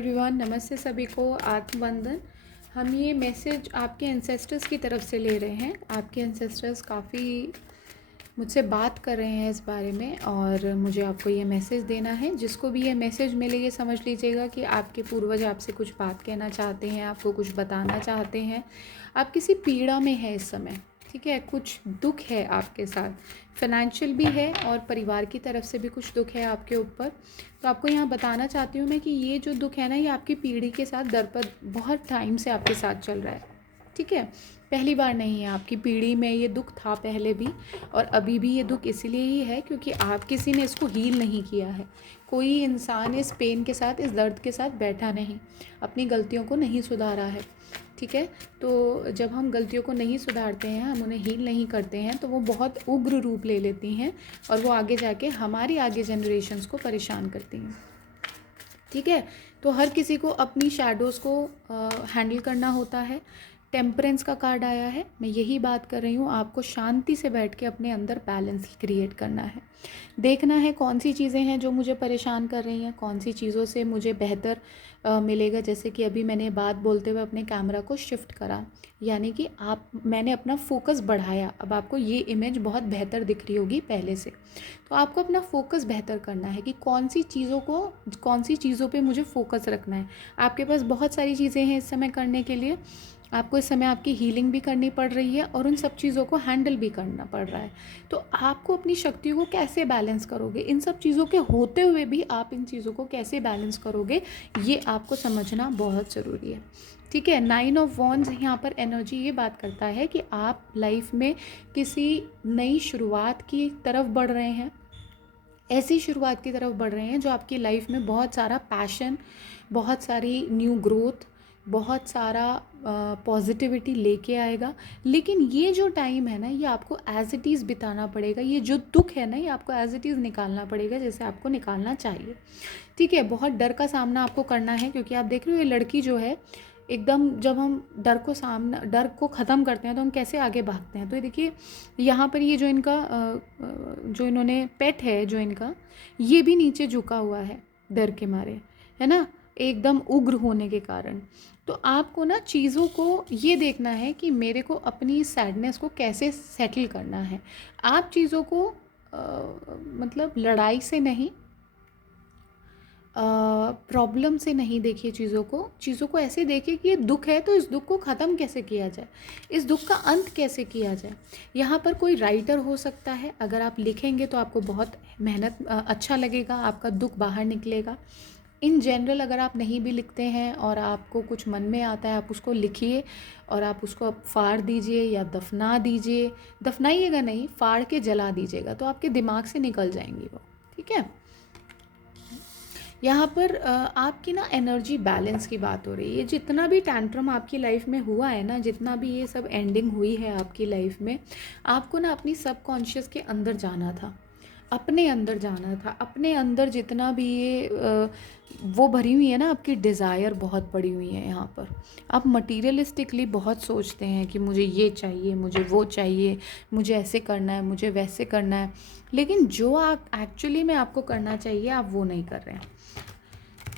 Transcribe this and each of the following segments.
Everyone, नमस्ते सभी को। आत्मवंदन। हम ये मैसेज आपके एंसेस्टर्स की तरफ से ले रहे हैं। आपके एंसेस्टर्स काफ़ी मुझसे बात कर रहे हैं इस बारे में और मुझे आपको ये मैसेज देना है। जिसको भी ये मैसेज मिले ये समझ लीजिएगा कि आपके पूर्वज आपसे कुछ बात कहना चाहते हैं, आपको कुछ बताना चाहते हैं। आप किसी पीड़ा में हैं इस समय, ठीक है। कुछ दुख है आपके साथ, फाइनेंशियल भी है और परिवार की तरफ से भी कुछ दुख है आपके ऊपर। तो आपको यहाँ बताना चाहती हूँ मैं कि ये जो दुख है ना, ये आपकी पीढ़ी के साथ दर पर बहुत टाइम से आपके साथ चल रहा है, ठीक है। पहली बार नहीं है, आपकी पीढ़ी में ये दुख था पहले भी और अभी भी ये दुख इसलिए ही है क्योंकि आप किसी ने इसको हील नहीं किया है। कोई इंसान इस पेन के साथ, इस दर्द के साथ बैठा नहीं, अपनी गलतियों को नहीं सुधारा है, ठीक है। तो जब हम गलतियों को नहीं सुधारते हैं, हम उन्हें हील नहीं करते हैं, तो वो बहुत उग्र रूप ले लेती हैं और वो आगे जाके हमारी आगे जनरेशन्स को परेशान करती हैं, ठीक है। तो हर किसी को अपनी शैडोज़ को हैंडल करना होता है। टेम्परेंस का कार्ड आया है, मैं यही बात कर रही हूँ। आपको शांति से बैठ के अपने अंदर बैलेंस क्रिएट करना है। देखना है कौन सी चीज़ें हैं जो मुझे परेशान कर रही हैं, कौन सी चीज़ों से मुझे बेहतर मिलेगा। जैसे कि अभी मैंने बात बोलते हुए अपने कैमरा को शिफ्ट करा, यानी कि मैंने अपना फोकस बढ़ाया। अब आपको ये इमेज बहुत बेहतर दिख रही होगी पहले से। तो आपको अपना फोकस बेहतर करना है कि कौन सी चीज़ों पे मुझे फोकस रखना है। आपके पास बहुत सारी चीज़ें हैं इस समय करने के लिए। आपको इस समय आपकी हीलिंग भी करनी पड़ रही है और उन सब चीज़ों को हैंडल भी करना पड़ रहा है। तो आपको अपनी शक्तियों को कैसे बैलेंस करोगे, इन सब चीज़ों के होते हुए भी आप इन चीज़ों को कैसे बैलेंस करोगे, ये आपको समझना बहुत ज़रूरी है, ठीक है। 9 ऑफ वॉन्ड्स यहाँ पर एनर्जी ये बात करता है कि आप लाइफ में किसी नई शुरुआत की तरफ बढ़ रहे हैं। ऐसी शुरुआत की तरफ बढ़ रहे हैं जो आपकी लाइफ में बहुत सारा पैशन, बहुत सारी न्यू ग्रोथ, बहुत सारा पॉजिटिविटी लेके आएगा। लेकिन ये जो टाइम है ना, ये आपको एज इट इज़ बिताना पड़ेगा। ये जो दुख है ना, ये आपको एज इट इज़ निकालना पड़ेगा जैसे आपको निकालना चाहिए, ठीक है। बहुत डर का सामना आपको करना है क्योंकि आप देख रहे हो ये लड़की जो है एकदम, जब हम डर को ख़त्म करते हैं तो हम कैसे आगे भागते हैं। तो ये देखिए यहाँ पर ये जो इनका जो इन्होंने पेट है, जो इनका, ये भी नीचे झुका हुआ है डर के मारे, है ना, एकदम उग्र होने के कारण। तो आपको ना चीज़ों को ये देखना है कि मेरे को अपनी सैडनेस को कैसे सेटल करना है। आप चीज़ों को मतलब लड़ाई से नहीं, प्रॉब्लम से नहीं देखिए चीज़ों को ऐसे देखिए कि ये दुख है तो इस दुख को ख़त्म कैसे किया जाए, इस दुख का अंत कैसे किया जाए। यहाँ पर कोई राइटर हो सकता है, अगर आप लिखेंगे तो आपको बहुत अच्छा लगेगा, आपका दुख बाहर निकलेगा। इन जनरल अगर आप नहीं भी लिखते हैं और आपको कुछ मन में आता है, आप उसको लिखिए और आप उसको फाड़ दीजिए या दफना दीजिए। दफनाइएगा नहीं, फाड़ के जला दीजिएगा तो आपके दिमाग से निकल जाएंगी वो, ठीक है। यहाँ पर आपकी ना एनर्जी बैलेंस की बात हो रही है। जितना भी टैंट्रम आपकी लाइफ में हुआ है ना, जितना भी ये सब एंडिंग हुई है आपकी लाइफ में, आपको ना अपनी सबकॉन्शियस के अंदर जाना था, अपने अंदर जाना था। अपने अंदर जितना भी ये वो भरी हुई है ना, आपकी डिज़ायर बहुत बड़ी हुई है यहाँ पर। आप मटीरियलिस्टिकली बहुत सोचते हैं कि मुझे ये चाहिए, मुझे वो चाहिए, मुझे ऐसे करना है, मुझे वैसे करना है। लेकिन जो आप एक्चुअली में आपको करना चाहिए आप वो नहीं कर रहे हैं,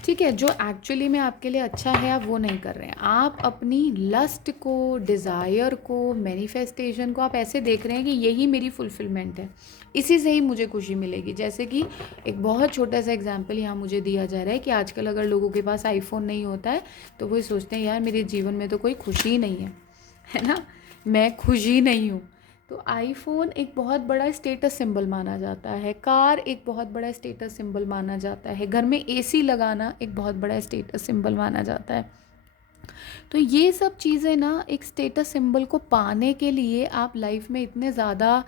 ठीक है। जो एक्चुअली में आपके लिए अच्छा है आप वो नहीं कर रहे हैं। आप अपनी लस्ट को, डिज़ायर को, मैनिफेस्टेशन को आप ऐसे देख रहे हैं कि यही मेरी फुलफिलमेंट है, इसी से ही मुझे खुशी मिलेगी। जैसे कि एक बहुत छोटा सा एग्जांपल यहाँ मुझे दिया जा रहा है कि आजकल अगर लोगों के पास आईफोन नहीं होता है तो वो सोचते हैं यार मेरे जीवन में तो कोई खुशी ही नहीं है ना, मैं खुश ही नहीं हूँ। तो आईफोन एक बहुत बड़ा स्टेटस सिंबल माना जाता है, कार एक बहुत बड़ा स्टेटस सिंबल माना जाता है, घर में एसी लगाना एक बहुत बड़ा स्टेटस सिंबल माना जाता है। तो ये सब चीज़ें ना एक स्टेटस सिंबल को पाने के लिए आप लाइफ में इतने ज़्यादा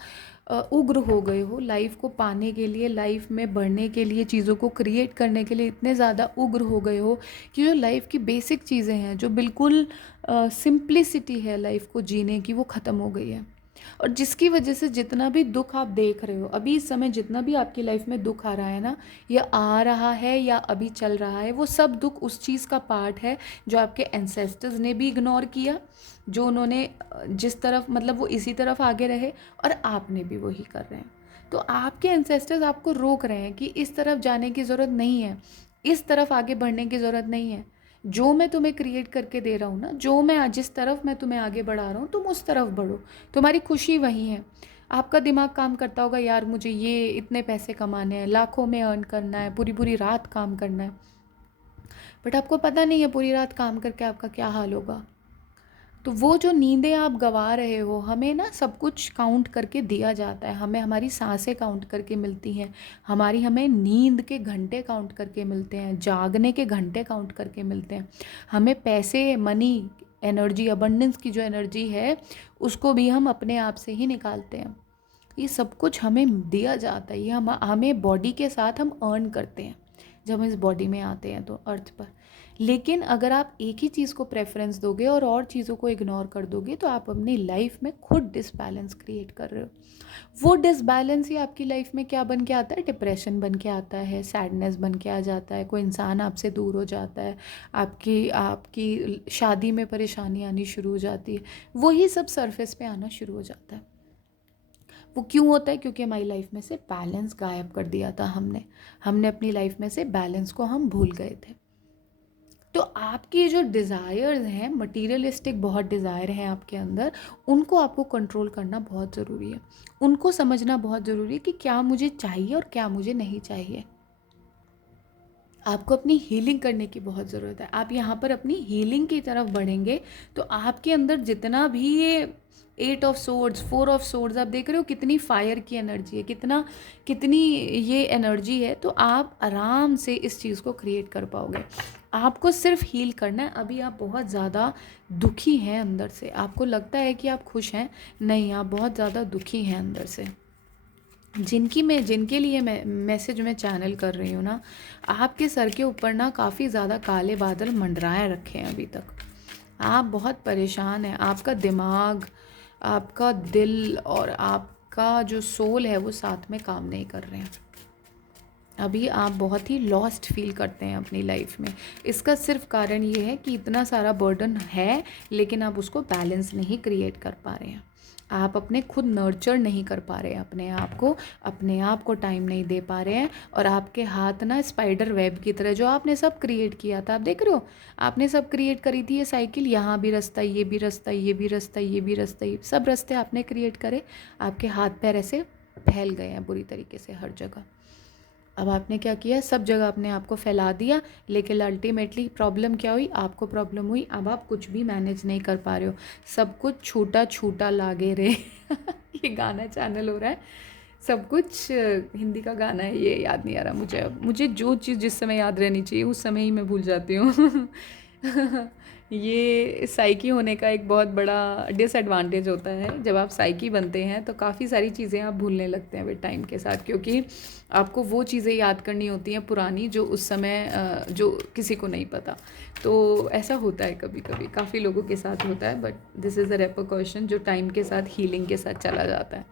उग्र हो गए हो, लाइफ को पाने के लिए, लाइफ में बढ़ने के लिए, चीज़ों को क्रिएट करने के लिए इतने ज़्यादा उग्र हो गए हो कि जो लाइफ की बेसिक चीज़ें हैं, जो बिल्कुल सिंप्लिसिटी है लाइफ को जीने की, वो ख़त्म हो गई है। और जिसकी वजह से जितना भी दुख आप देख रहे हो अभी इस समय, जितना भी आपकी लाइफ में दुख आ रहा है ना, या आ रहा है या अभी चल रहा है, वो सब दुख उस चीज़ का पार्ट है जो आपके एंसेस्टर्स ने भी इग्नोर किया, जो उन्होंने जिस तरफ, मतलब वो इसी तरफ आगे रहे और आपने भी वही कर रहे हैं। तो आपके एंसेस्टर्स आपको रोक रहे हैं कि इस तरफ जाने की ज़रूरत नहीं है, इस तरफ आगे बढ़ने की ज़रूरत नहीं है। जो मैं तुम्हें क्रिएट करके दे रहा हूँ ना, जो मैं जिस तरफ मैं तुम्हें आगे बढ़ा रहा हूँ, तुम उस तरफ बढ़ो। तुम्हारी खुशी वहीं है। आपका दिमाग काम करता होगा, यार मुझे ये इतने पैसे कमाने हैं, लाखों में अर्न करना है, पूरी पूरी रात काम करना है, बट आपको पता नहीं है पूरी रात काम करके आपका क्या हाल होगा। तो वो जो नींदें आप गंवा रहे हो, हमें ना सब कुछ काउंट करके दिया जाता है। हमें हमारी सांसें काउंट करके मिलती हैं, हमें नींद के घंटे काउंट करके मिलते हैं, जागने के घंटे काउंट करके मिलते हैं। हमें पैसे, मनी, एनर्जी, अबंडेंस की जो एनर्जी है उसको भी हम अपने आप से ही निकालते हैं। ये सब कुछ हमें दिया जाता है, ये हमें बॉडी के साथ हम अर्न करते हैं जब हम इस बॉडी में आते हैं तो अर्थ पर। लेकिन अगर आप एक ही चीज़ को प्रेफरेंस दोगे और चीज़ों को इग्नोर कर दोगे तो आप अपनी लाइफ में खुद डिसबैलेंस क्रिएट कर रहे हो। वो डिसबैलेंस ही आपकी लाइफ में क्या बन के आता है? डिप्रेशन बन के आता है, सैडनेस बन के आ जाता है, कोई इंसान आपसे दूर हो जाता है, आपकी आपकी शादी में परेशानी आनी शुरू हो जाती है, वही सब सरफेस पे आना शुरू हो जाता है। वो क्यों होता है? क्योंकि हमारी लाइफ में से बैलेंस गायब कर दिया था हमने अपनी लाइफ में से बैलेंस को हम भूल गए थे। तो आपकी जो डिज़ायर्स हैं, मटीरियलिस्टिक बहुत डिज़ायर हैं आपके अंदर, उनको आपको कंट्रोल करना बहुत ज़रूरी है। उनको समझना बहुत ज़रूरी है कि क्या मुझे चाहिए और क्या मुझे नहीं चाहिए। आपको अपनी हीलिंग करने की बहुत ज़रूरत है। आप यहाँ पर अपनी हीलिंग की तरफ बढ़ेंगे तो आपके अंदर जितना भी ये 8 ऑफ सोर्ड्स, 4 ऑफ सोर्ड्स, आप देख रहे हो कितनी फायर की एनर्जी है, कितनी ये एनर्जी है, तो आप आराम से इस चीज़ को क्रिएट कर पाओगे। आपको सिर्फ हील करना है। अभी आप बहुत ज़्यादा दुखी हैं अंदर से, आपको लगता है कि आप खुश हैं, नहीं, आप बहुत ज़्यादा दुखी हैं अंदर से। जिनके लिए मैं मैसेज में चैनल कर रही हूँ ना, आपके सर के ऊपर ना काफ़ी ज़्यादा काले बादल मंडराए रखे हैं अभी तक। आप बहुत परेशान हैं, आपका दिमाग, आपका दिल और आपका जो सोल है वो साथ में काम नहीं कर रहे हैं। अभी आप बहुत ही लॉस्ट फील करते हैं अपनी लाइफ में। इसका सिर्फ कारण ये है कि इतना सारा बर्डन है लेकिन आप उसको बैलेंस नहीं क्रिएट कर पा रहे हैं। आप अपने खुद नर्चर नहीं कर पा रहे हैं अपने आप को टाइम नहीं दे पा रहे हैं, और आपके हाथ ना स्पाइडर वेब की तरह, जो आपने सब क्रिएट किया था, आप देख रहे हो, आपने सब क्रिएट करी थी ये साइकिल, यहाँ भी रास्ता, ये भी रास्ता, ये भी रास्ता, ये भी रास्ता, ये सब रास्ते आपने क्रिएट करे, आपके हाथ पैर ऐसे फैल गए हैं बुरी तरीके से हर जगह। अब आपने क्या किया? सब जगह अपने आप को फैला दिया, लेकिन अल्टीमेटली प्रॉब्लम क्या हुई? आपको प्रॉब्लम हुई, अब आप कुछ भी मैनेज नहीं कर पा रहे हो, सब कुछ छूटा छूटा लागे रे ये गाना चैनल हो रहा है, सब कुछ हिंदी का गाना है, ये याद नहीं आ रहा मुझे। अब मुझे जो चीज़ जिस समय याद रहनी चाहिए उस समय ही मैं भूल जाती हूँ ये साइकी होने का एक बहुत बड़ा डिसएडवांटेज होता है। जब आप साइकी बनते हैं तो काफ़ी सारी चीज़ें आप भूलने लगते हैं विद टाइम के साथ, क्योंकि आपको वो चीज़ें याद करनी होती हैं पुरानी, जो उस समय जो किसी को नहीं पता। तो ऐसा होता है कभी कभी, काफ़ी लोगों के साथ होता है, बट दिस इज़ अ रेपरकॉशन जो टाइम के साथ हीलिंग के साथ चला जाता है।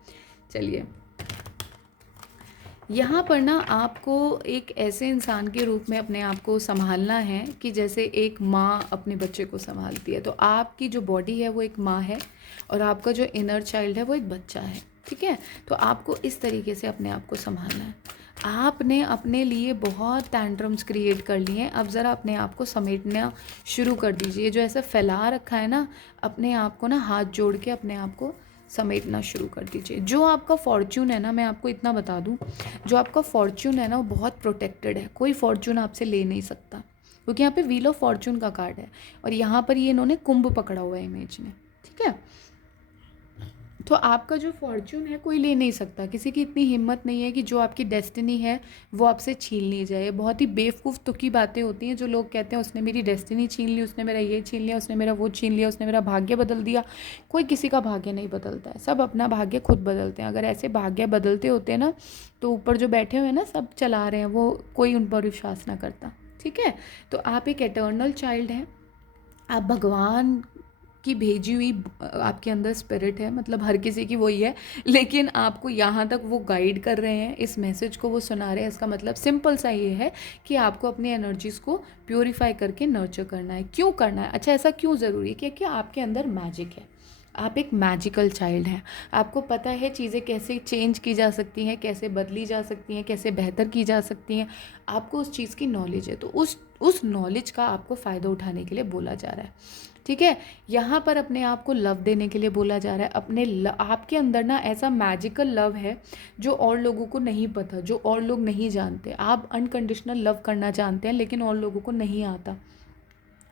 चलिए, यहाँ पर ना आपको एक ऐसे इंसान के रूप में अपने आप को संभालना है कि जैसे एक माँ अपने बच्चे को संभालती है। तो आपकी जो बॉडी है वो एक माँ है और आपका जो इनर चाइल्ड है वो एक बच्चा है, ठीक है? तो आपको इस तरीके से अपने आप को संभालना है। आपने अपने लिए बहुत टैंट्रम्स क्रिएट कर लिए हैं, अब ज़रा अपने आप को समेटना शुरू कर दीजिए। जो ऐसा फैला रखा है ना, अपने आप को ना हाथ जोड़ के अपने आप को समेटना शुरू कर दीजिए। जो आपका फॉर्च्यून है ना, मैं आपको इतना बता दूं, जो आपका फॉर्च्यून है ना वो बहुत प्रोटेक्टेड है। कोई फॉर्च्यून आपसे ले नहीं सकता, क्योंकि यहाँ पे व्हील ऑफ फॉर्च्यून का कार्ड है और यहाँ पर ये इन्होंने कुंभ पकड़ा हुआ है इमेज में, ठीक है? तो आपका जो फॉर्च्यून है कोई ले नहीं सकता। किसी की इतनी हिम्मत नहीं है कि जो आपकी डेस्टिनी है वो आपसे छीन ली जाए। बहुत ही बेवकूफ़ तुकी बातें होती हैं जो लोग कहते हैं उसने मेरी डेस्टिनी छीन ली, उसने मेरा ये छीन लिया, उसने मेरा वो छीन लिया, उसने मेरा भाग्य बदल दिया। कोई किसी का भाग्य नहीं बदलता है, सब अपना भाग्य खुद बदलते हैं। अगर ऐसे भाग्य बदलते होते हैं ना तो ऊपर जो बैठे हुए हैं ना, सब चला रहे हैं, वो कोई उन पर विश्वास ना करता, ठीक है? तो आप एक एटर्नल चाइल्ड हैं, आप भगवान की भेजी हुई आपके अंदर स्पिरिट है, मतलब हर किसी की वही है, लेकिन आपको यहाँ तक वो गाइड कर रहे हैं, इस मैसेज को वो सुना रहे हैं। इसका मतलब सिंपल सा ये है कि आपको अपनी एनर्जीज़ को प्योरीफाई करके नर्चर करना है। क्यों करना है? अच्छा, ऐसा क्यों ज़रूरी है? क्योंकि आपके अंदर मैजिक है, आप एक मैजिकल चाइल्ड हैं। आपको पता है चीज़ें कैसे चेंज की जा सकती हैं, कैसे बदली जा सकती हैं, कैसे बेहतर की जा सकती हैं। आपको उस चीज़ की नॉलेज है, तो उस नॉलेज का आपको फ़ायदा उठाने के लिए बोला जा रहा है। ठीक है, यहाँ पर अपने आप को लव देने के लिए बोला जा रहा है। आपके अंदर ना ऐसा मैजिकल लव है जो और लोगों को नहीं पता, जो और लोग नहीं जानते। आप अनकंडीशनल लव करना जानते हैं, लेकिन और लोगों को नहीं आता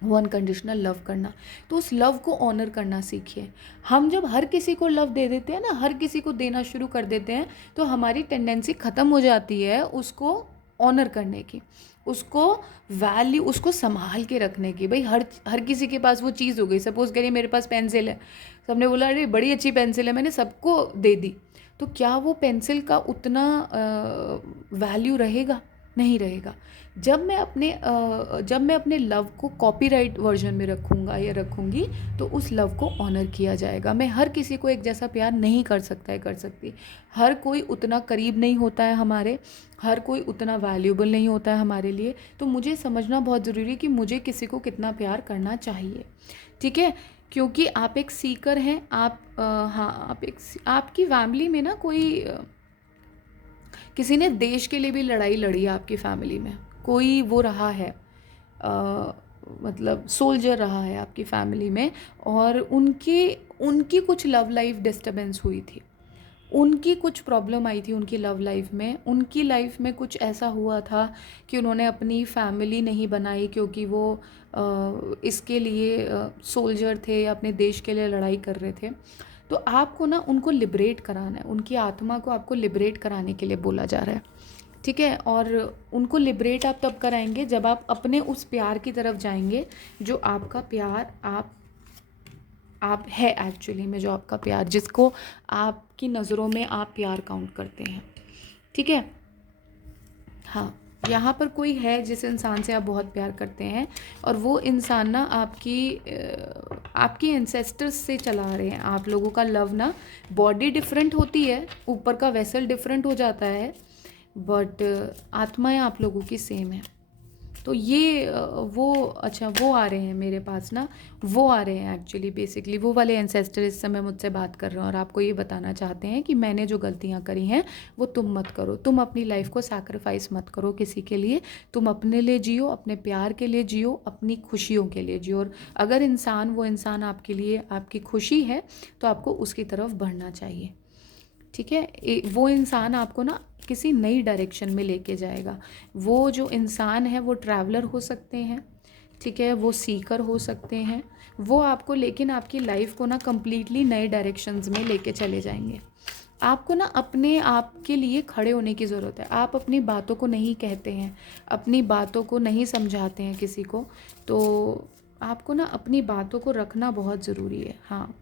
वो अनकंडीशनल लव करना। तो उस लव को ऑनर करना सीखिए। हम जब हर किसी को लव दे देते हैं ना, हर किसी को देना शुरू कर देते हैं, तो हमारी टेंडेंसी ख़त्म हो जाती है उसको ऑनर करने की, उसको वैल्यू, उसको संभाल के रखने की। भाई हर हर किसी के पास वो चीज़ हो गई। सपोज़ करिए मेरे पास पेंसिल है, सबने बोला अरे बड़ी अच्छी पेंसिल है, मैंने सबको दे दी, तो क्या वो पेंसिल का उतना वैल्यू रहेगा? नहीं रहेगा। जब मैं अपने लव को कॉपीराइट वर्जन में रखूँगा या रखूँगी, तो उस लव को ऑनर किया जाएगा। मैं हर किसी को एक जैसा प्यार नहीं कर सकता है, कर सकती। हर कोई उतना करीब नहीं होता है हमारे, हर कोई उतना वैल्यूएबल नहीं होता है हमारे लिए। तो मुझे समझना बहुत ज़रूरी है कि मुझे किसी को कितना प्यार करना चाहिए। ठीक है, क्योंकि आप एक सीकर हैं। हाँ, आपकी फैमिली में ना कोई किसी ने देश के लिए भी लड़ाई लड़ी है आपकी फैमिली में, कोई वो रहा है, मतलब सोल्जर रहा है आपकी फैमिली में, और उनकी कुछ लव लाइफ डिस्टर्बेंस हुई थी, उनकी कुछ प्रॉब्लम आई थी उनकी लव लाइफ में। उनकी लाइफ में कुछ ऐसा हुआ था कि उन्होंने अपनी फैमिली नहीं बनाई, क्योंकि वो इसके लिए सोल्जर थे या अपने देश के लिए लड़ाई कर रहे थे। तो आपको ना उनको लिबरेट कराना है, उनकी आत्मा को आपको लिबरेट कराने के लिए बोला जा रहा है। ठीक है, और उनको लिबरेट आप तब कराएंगे जब आप अपने उस प्यार की तरफ जाएंगे जो आपका प्यार आप है एक्चुअली में, जो आपका प्यार, जिसको आपकी नज़रों में आप प्यार काउंट करते हैं। ठीक है, हाँ, यहाँ पर कोई है जिस इंसान से आप बहुत प्यार करते हैं, और वो इंसान ना आपकी एंसेस्टर्स से चला रहे हैं। आप लोगों का लव ना, बॉडी डिफरेंट होती है, ऊपर का वेसल डिफरेंट हो जाता है, बट आत्माएं आप लोगों की सेम है। तो ये वो आ रहे हैं मेरे पास ना, वो आ रहे हैं एक्चुअली, बेसिकली वो वाले एंसेस्टर इस समय मुझसे बात कर रहे हैं, और आपको ये बताना चाहते हैं कि मैंने जो गलतियाँ करी हैं वो तुम मत करो। तुम अपनी लाइफ को सैक्रिफाइस मत करो किसी के लिए। तुम अपने लिए जियो, अपने प्यार के लिए जियो, अपनी खुशियों के लिए जियो। और अगर वो इंसान आपके लिए आपकी खुशी है, तो आपको उसकी तरफ बढ़ना चाहिए। ठीक है, वो इंसान आपको ना किसी नई डायरेक्शन में लेके जाएगा। वो जो इंसान है वो ट्रैवलर हो सकते हैं, ठीक है, वो सीकर हो सकते हैं, वो आपको लेकिन आपकी लाइफ को ना कम्प्लीटली नए डायरेक्शंस में लेके चले जाएंगे। आपको ना अपने आप के लिए खड़े होने की ज़रूरत है। आप अपनी बातों को नहीं कहते हैं, अपनी बातों को नहीं समझाते हैं किसी को, तो आपको ना अपनी बातों को रखना बहुत ज़रूरी है। हाँ,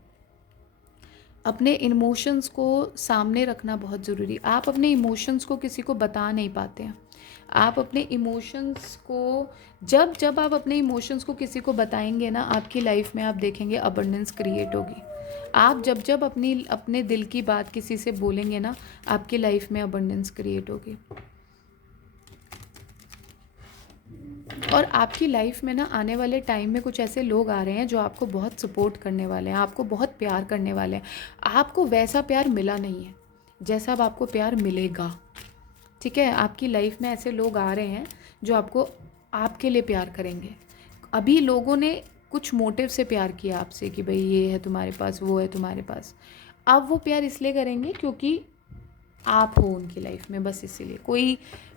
अपने इमोशंस को सामने रखना बहुत ज़रूरी। आप अपने इमोशंस को किसी को बता नहीं पाते हैं। आप अपने इमोशंस को जब आप अपने इमोशंस को किसी को बताएंगे ना, आपकी लाइफ में आप देखेंगे अबंडेंस क्रिएट होगी। आप जब अपने दिल की बात किसी से बोलेंगे ना, आपकी लाइफ में अबंडेंस क्रिएट होगी। और आपकी लाइफ में ना आने वाले टाइम में कुछ ऐसे लोग आ रहे हैं जो आपको बहुत सपोर्ट करने वाले हैं, आपको बहुत प्यार करने वाले हैं। आपको वैसा प्यार मिला नहीं है जैसा अब आपको प्यार मिलेगा। ठीक है, आपकी लाइफ में ऐसे लोग आ रहे हैं जो आपके लिए प्यार करेंगे। अभी लोगों ने कुछ मोटिव से प्यार किया आपसे कि भाई ये है तुम्हारे पास, वो है तुम्हारे पास। अब वो प्यार इसलिए करेंगे क्योंकि आप हो उनकी लाइफ में, बस इसीलिए।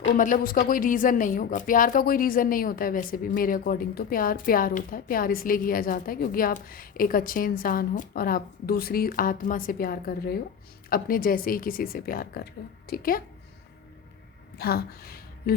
मतलब उसका कोई रीज़न नहीं होगा। प्यार का कोई रीज़न नहीं होता है वैसे भी, मेरे अकॉर्डिंग तो प्यार होता है। प्यार इसलिए किया जाता है क्योंकि आप एक अच्छे इंसान हो और आप दूसरी आत्मा से प्यार कर रहे हो, अपने जैसे ही किसी से प्यार कर रहे हो। ठीक है, हाँ,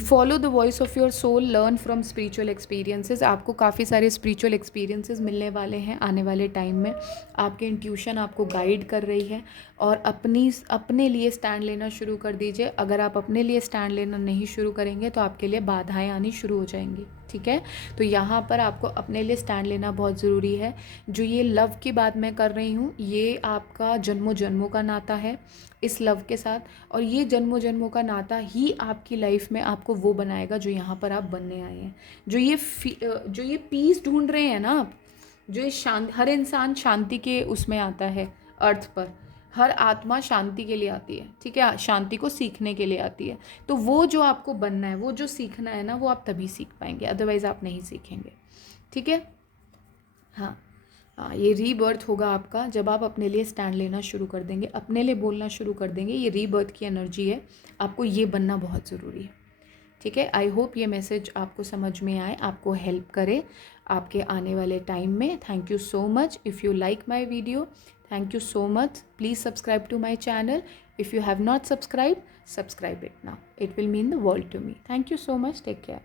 follow the voice of your soul, learn from spiritual experiences. आपको काफ़ी सारे स्पिरिचुअल एक्सपीरियंसेस मिलने वाले हैं आने वाले टाइम में। आपके इंट्यूशन आपको गाइड कर रही है, और अपने लिए स्टैंड लेना शुरू कर दीजिए। अगर आप अपने लिए स्टैंड लेना नहीं शुरू करेंगे तो आपके लिए बाधाएं आनी शुरू हो जाएंगी। ठीक है, तो यहाँ पर आपको अपने लिए स्टैंड लेना बहुत ज़रूरी है। जो ये लव की बात मैं कर रही हूँ, ये आपका जन्मों जन्मों का नाता है इस लव के साथ, और ये जन्मों जन्मों का नाता ही आपकी लाइफ में आपको वो बनाएगा जो यहाँ पर आप बनने आए हैं। जो ये पीस ढूंढ रहे हैं ना आप, जो इस हर इंसान शांति के उसमें आता है अर्थ पर, हर आत्मा शांति के लिए आती है, ठीक है, शांति को सीखने के लिए आती है। तो वो जो आपको बनना है, वो जो सीखना है ना, वो आप तभी सीख पाएंगे, अदरवाइज़ आप नहीं सीखेंगे, ठीक है। हाँ हाँ, ये रीबर्थ होगा आपका जब आप अपने लिए स्टैंड लेना शुरू कर देंगे, अपने लिए बोलना शुरू कर देंगे। ये रीबर्थ की एनर्जी है, आपको ये बनना बहुत ज़रूरी है, ठीक है। आई होप ये मैसेज आपको समझ में आए, आपको हेल्प करे आपके आने वाले टाइम में। Thank you so much. If you like my video, thank you so much. Please subscribe to my channel. If you have not subscribe, subscribe it now, it will mean the world to me. Thank you so much, take care.